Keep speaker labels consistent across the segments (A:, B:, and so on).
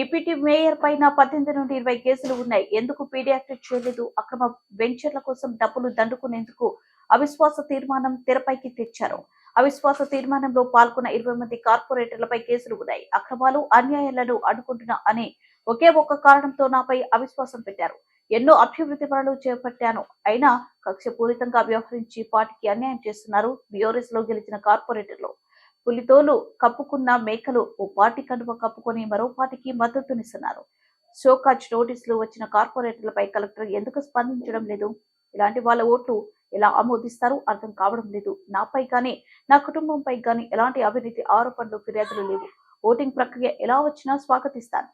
A: Deputy mayor పైన పద్దెనిమిది నుండి ఇరవై కేసులు ఉన్నాయి. ఎందుకు పీడియాట్రిక్ చేయలేదు? అక్రమ వెంచర్ల కోసం డబ్బులు దండుకునేందుకు అవిశ్వాస తీర్మానం తెరపైకి తెచ్చారు. అవిశ్వాస తీర్మానంలో పాల్గొన్న ఇరవై మంది కార్పొరేటర్లపై కేసులు ఉన్నాయి. అక్రమాలు అన్యాయాలను అడ్డుకుంటున్నా అని ఒకే ఒక్క కారణంతో నాపై అవిశ్వాసం పెట్టారు. ఎన్నో అభివృద్ధి పనులు చేపట్టాను. అయినా కక్షపూరితంగా వ్యవహరించి పార్టీకి అన్యాయం చేస్తున్నారు. బియోరెస్లో గెలిచిన కార్పొరేటర్లు. పులితోలు కప్పుకున్న మేకలు ఓ పార్టీ కండువ కప్పుకొని మరో పార్టీకి మద్దతునిస్తున్నారు. షోకాజ్ నోటీసులు వచ్చిన కార్పొరేటర్లపై కలెక్టర్ ఎందుకు స్పందించడం లేదు? ఇలాంటి వాళ్ళ ఓట్లు ఎలా ఆమోదిస్తారు? అర్థం కావడం లేదు. నాపై కానీ నా కుటుంబంపై కానీ ఎలాంటి అవినీతి ఆరోపణలు ఫిర్యాదులు లేవు. ఓటింగ్ ప్రక్రియ ఎలా వచ్చినా స్వాగతిస్తాను.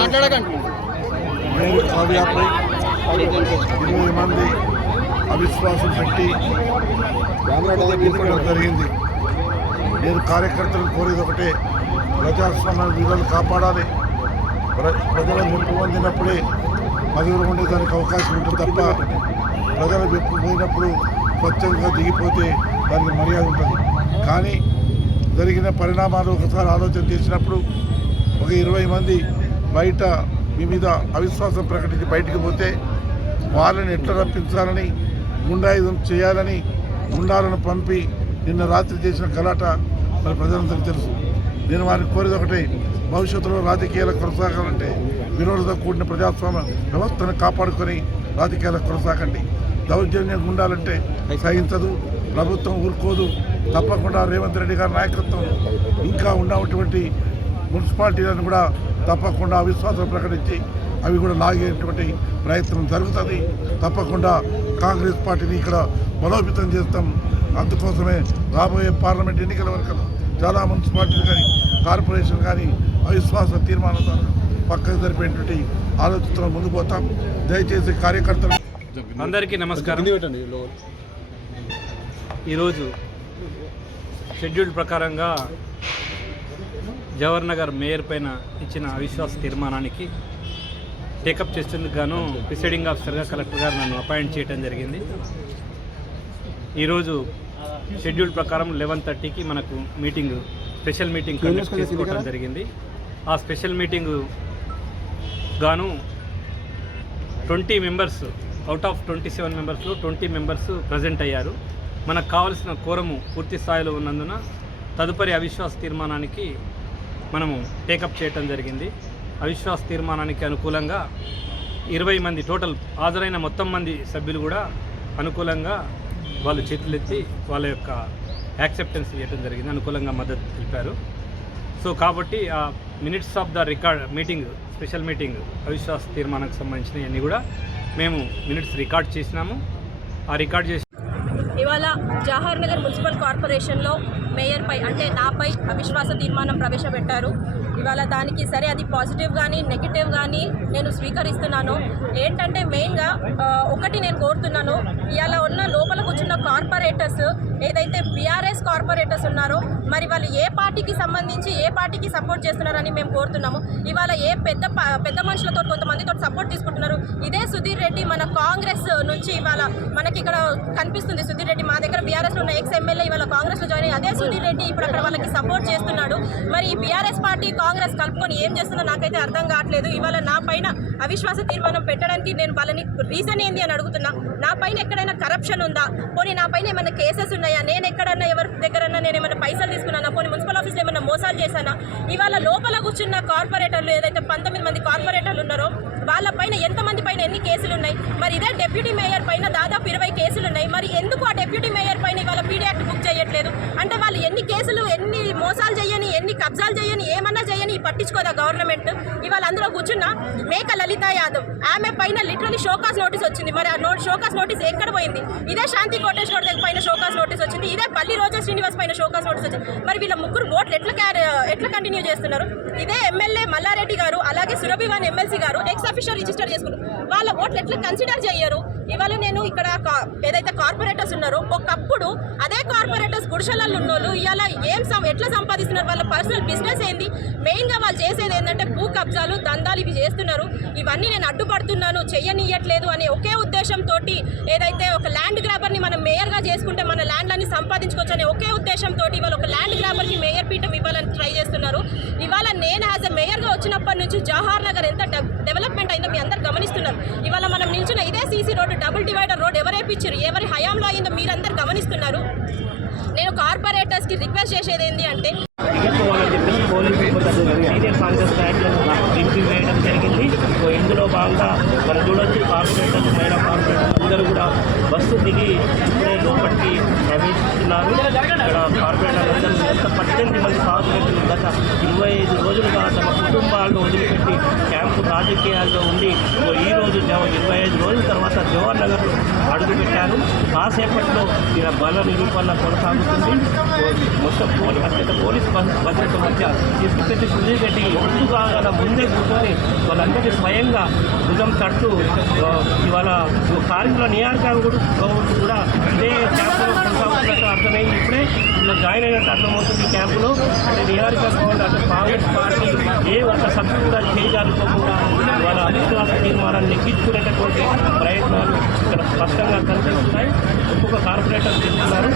B: మాట్లాడకండి.
C: అవిశ్వాసం పెట్టి తీసుకోవడం జరిగింది. నేను కార్యకర్తలు కోరేది ఒకటే ప్రజాస్వామ్య విలువలు కాపాడాలి. ప్ర- ప్రజల మెప్పు పొందినప్పుడే పదవులు ఉండేదానికి అవకాశం ఉంటుంది తప్ప ప్రజల మెప్పు పోయినప్పుడు స్వచ్ఛంగా దిగిపోతే దానికి మర్యాద ఉంటుంది. కానీ జరిగిన పరిణామాలు ఒకసారి ఆలోచన చేసినప్పుడు ఒక ఇరవై మంది బయట మీ మీద అవిశ్వాసం ప్రకటించి బయటికి పోతే వాళ్ళని ఎట్లా రప్పించాలని గుండాయుధం చేయాలని గుండాలను పంపి నిన్న రాత్రి చేసిన గలాట మరి ప్రజలందరికీ తెలుసు. నేను వారిని కోరేది ఒకటే భవిష్యత్తులో రాజకీయాలు కొనసాగాలంటే వినోదతో కూడిన ప్రజాస్వామ్య వ్యవస్థను కాపాడుకొని రాజకీయాలు కొనసాగండి. దౌర్జన్యం ఉండాలంటే సహించదు ప్రభుత్వం ఊరుకోదు. తప్పకుండా రేవంత్ రెడ్డి గారి నాయకత్వం ఇంకా ఉన్నటువంటి మున్సిపాలిటీలను కూడా తప్పకుండా అవిశ్వాసం ప్రకటించి అవి కూడా లాగేటువంటి ప్రయత్నం జరుగుతుంది. తప్పకుండా కాంగ్రెస్ పార్టీని ఇక్కడ బలోపేతం చేస్తాం. అందుకోసమే రాబోయే పార్లమెంట్ ఎన్నికల వరకు చాలా మున్సిపాలిటీలు కానీ కార్పొరేషన్ కానీ అవిశ్వాస తీర్మానం ద్వారా పక్కకు జరిపేటువంటి ఆలోచనతో ముందుకు పోతాం. దయచేసి కార్యకర్తలు
D: అందరికీ నమస్కారం. ఈరోజు షెడ్యూల్ ప్రకారంగా జవహర్ నగర్ మేయర్ పైన ఇచ్చిన అవిశ్వాస తీర్మానానికి టేకప్ చేసేందుకు గాను ప్రిసైడింగ్ ఆఫీసర్గా కలెక్టర్ గారు నన్ను అపాయింట్ చేయడం జరిగింది. ఈరోజు షెడ్యూల్ ప్రకారం లెవెన్ థర్టీకి మనకు మీటింగ్ స్పెషల్ మీటింగ్ కండక్ట్ చేసుకోవడం జరిగింది. ఆ స్పెషల్ మీటింగ్ గాను twenty members out of twenty seven మెంబర్స్లో ట్వంటీ మెంబర్స్ ప్రజెంట్ అయ్యారు. మనకు కావలసిన కోరము పూర్తి స్థాయిలో ఉన్నందున తదుపరి అవిశ్వాస తీర్మానానికి మనము టేకప్ చేయటం జరిగింది. అవిశ్వాస తీర్మానానికి అనుకూలంగా ఇరవై మంది టోటల్ హాజరైన మొత్తం మంది సభ్యులు కూడా అనుకూలంగా వాళ్ళు చేతులెత్తి వాళ్ళ యొక్క యాక్సెప్టెన్స్ ఇవ్వటం జరిగింది. అనుకూలంగా మద్దతు తెలిపారు. సో కాబట్టి ఆ minutes of the record meeting special meeting అవిశ్వాస తీర్మానానికి సంబంధించినవి అన్నీ కూడా మేము మినిట్స్ రికార్డ్ చేసినాము. ఆ రికార్డ్ చేసి
E: ఇవాళ జవహర్ నగర్ మున్సిపల్ కార్పొరేషన్లో మేయర్పై అంటే నాపై అవిశ్వాస తీర్మానం ప్రవేశపెట్టారు. ఇవాళ దానికి సరే అది పాజిటివ్ కానీ నెగిటివ్ కానీ నేను స్వీకరిస్తున్నాను. ఏంటంటే మెయిన్గా ఒకటి నేను కోరుతున్నాను. ఇవాళ కార్పొరేటర్స్ ఏదైతే బీఆర్ఎస్ కార్పొరేటర్స్ ఉన్నారో మరి వాళ్ళు ఏ పార్టీకి సంబంధించి ఏ పార్టీకి సపోర్ట్ చేస్తున్నారని మేము కోరుతున్నాము. ఇవాళ ఏ పెద్ద పెద్ద మనుషులతో కొంతమందితో సపోర్ట్ తీసుకుంటున్నారు? ఇదే సుధీర్ రెడ్డి మన కాంగ్రెస్ నుంచి ఇవాళ మనకి ఇక్కడ కనిపిస్తుంది. సుధీర్ రెడ్డి మా దగ్గర బీఆర్ఎస్లో ఉన్న ఎక్స్ ఎమ్మెల్యే ఇవాళ కాంగ్రెస్లో జాయిన్ అయ్యి అదే సుధీర్ రెడ్డి ఇప్పుడు అక్కడ వాళ్ళకి సపోర్ట్ చేస్తున్నాడు. మరి ఈ బీఆర్ఎస్ పార్టీ కాంగ్రెస్ కలుపుకొని ఏం చేస్తుందో నాకైతే అర్థం కావట్లేదు. ఇవాళ నా పైన అవిశ్వాస తీర్మానం పెట్టడానికి నేను వాళ్ళని రీజన్ ఏంది అని అడుగుతున్నా? నా పైన ఎక్కడైనా కరప్షన్ ఉందా? పోనీ నా పైన ఏమైనా కేసెస్ ఉన్నాయా? నేను ఎక్కడన్నా ఎవరి దగ్గరన్నా నేను ఏమైనా పైసలు తీసుకున్నానా? పోనీ మున్సిపల్ ఆఫీస్లో ఏమైనా మోసాలు చేశానా? ఇవాళ లోపల కూర్చున్న కార్పొరేటర్లు ఏదైతే పంతొమ్మిది మంది కార్పొరేటర్లు ఉన్నారో వాళ్ళ పైన ఎంతమంది పైన ఎన్ని కేసులు ఉన్నాయి? మరి ఇదే డెప్యూటీ మేయర్ పైన దాదాపు ఇరవై కేసులు ఉన్నాయి. మరి ఎందుకు ఆ డెప్యూటీ మేయర్ పైన ఇవాళ పీడీ యాక్ట్ బుక్ చేయట్లేదు? అంటే వాళ్ళు ఎన్ని కేసులు ఎన్ని మోసాలు చేయని ఎన్ని కబ్జాలు చేయని ఏమన్నా చేయని పట్టించుకోదా గవర్నమెంట్? ఇవాళ అందులో కూర్చున్న మేక లలిత యాదవ్. ఆమె పైన లిటరలీ షోకాస్ నోటీస్ వచ్చింది. మరి ఆ నోట్ షోకాస్ నోటీస్ ఎక్కడ పోయింది? ఇదే శాంతి కోటేశ్వర దగ్గర పైన షోకాస్ నోటీస్ వచ్చింది. ఇదే పల్లి రోజా శ్రీనివాస్ పైన షోకాస్ నోటీస్ వచ్చింది. మరి వీళ్ళ ముగ్గురు ఓట్లు ఎట్లా క్యారీ ఎట్లా కంటిన్యూ చేస్తున్నారు? ఇదే ఎమ్మెల్యే మల్లారెడ్డి గారు అలాగే సురభివాన్ ఎమ్మెల్సీ గారు ఎక్స్ అఫీషియల్ రిజిస్టర్ చేసుకున్నారు. వాళ్ళ ఓట్లు ఎట్లా కన్సిడర్ చేయరు? ఇవాళ నేను ఇక్కడ కా- ఏదైతే కార్పొరేటర్స్ ఉన్నారో ఒకప్పుడు అదే కార్పొరేటర్స్ గుడిసెలలో ఉన్నోళ్ళు ఇవాళ ఏం ఎట్లా సంపాదిస్తున్నారు వాళ్ళ పర్సనల్ బిజినెస్ ఏంది? మెయిన్ మెయిన్గా వాళ్ళు చేసేది ఏంటంటే భూ కబ్జాలు దందాలు ఇవి చేస్తున్నారు. ఇవన్నీ నేను అడ్డుపడుతున్నాను చెయ్యనియట్లేదు అనే ఒకే ఉద్దేశంతో ఏదైతే ఒక ల్యాండ్ గ్రాబర్ని మనం మేయర్గా చేసుకుంటే మన ల్యాండ్లన్నీ సంపాదించుకోవచ్చు అనే ఒకే ఉద్దేశంతో ఇవాళ ఒక ల్యాండ్ గ్రాబర్కి మేయర్ పీఠం ఇవ్వాలని ట్రై చేస్తున్నారు. ఇవాళ నేను యాజ్ ఎ మేయర్గా వచ్చినప్పటి నుంచి జవహర్ నగర్ ఎంత డెవలప్మెంట్ అయిందో మీ అందరు గమనిస్తున్నారు. ఇవాళ మనం నిల్చున్న ఇదే CC road double divider road ఎవరేపించారు ఎవరి హయాంలో అయిందో మీరందరూ కార్పొరేటర్స్కి రిక్వెస్ట్ చేసేది ఏంటి అంటే
B: జరిగింది. సో ఇందులో భాగంగా మనం చూడొచ్చు కార్పొరేటర్లు మహిళా కార్పొరేటర్లు అందరూ కూడా బస్సు దిగి ఇప్పుడే లోపలికి ప్రవేశిస్తున్నారు. ఇక్కడ కార్పొరేటర్లు పద్దెనిమిది మంది కార్పొరేటర్లు గత ఇరవై ఐదు రోజులుగా తమ వదిలిపెట్టి క్యాంపు రాజకీయాల్లో ఉండి ఈరోజు ఈ రోజు ఇరవై ఐదు రోజుల తర్వాత జవహర్ నగర్ అడుగుపెట్టారు కాసేపట్లో ఈయన బల నిరూపణ కొనసాగుతుంది. మొత్తం పోలీస్ అత్యంత పోలీస్ భద్రత మధ్య ఈ సుధీర్ రెడ్డి ముందుగా గల ముందే కూర్చొని వాళ్ళందరికీ స్వయంగా భుజం తట్టు ఇవాళ కార్మికుల నియామకాలు కూడా కూడా ఇదే క్యాంపులో కొనసాగుతున్నట్టు అర్థమైంది. ఇప్పుడే ఇలా జాయిన్ అయినట్టు అర్థమవుతుంది క్యాంపులో అంటే నిహారిక గౌడ్ అంటే కాంగ్రెస్ పార్టీ ఏ ఒక్క సభ్యుడు కూడా చేయజాలుకోకుండా వాళ్ళ అవిశ్వాస తీర్మానాన్ని నెగ్గించుకునేటటువంటి ప్రయత్నాలు ఇక్కడ స్పష్టంగా కనిపిస్తున్నాయి. ఒక్కొక్క కార్పొరేటర్ చేస్తున్నారు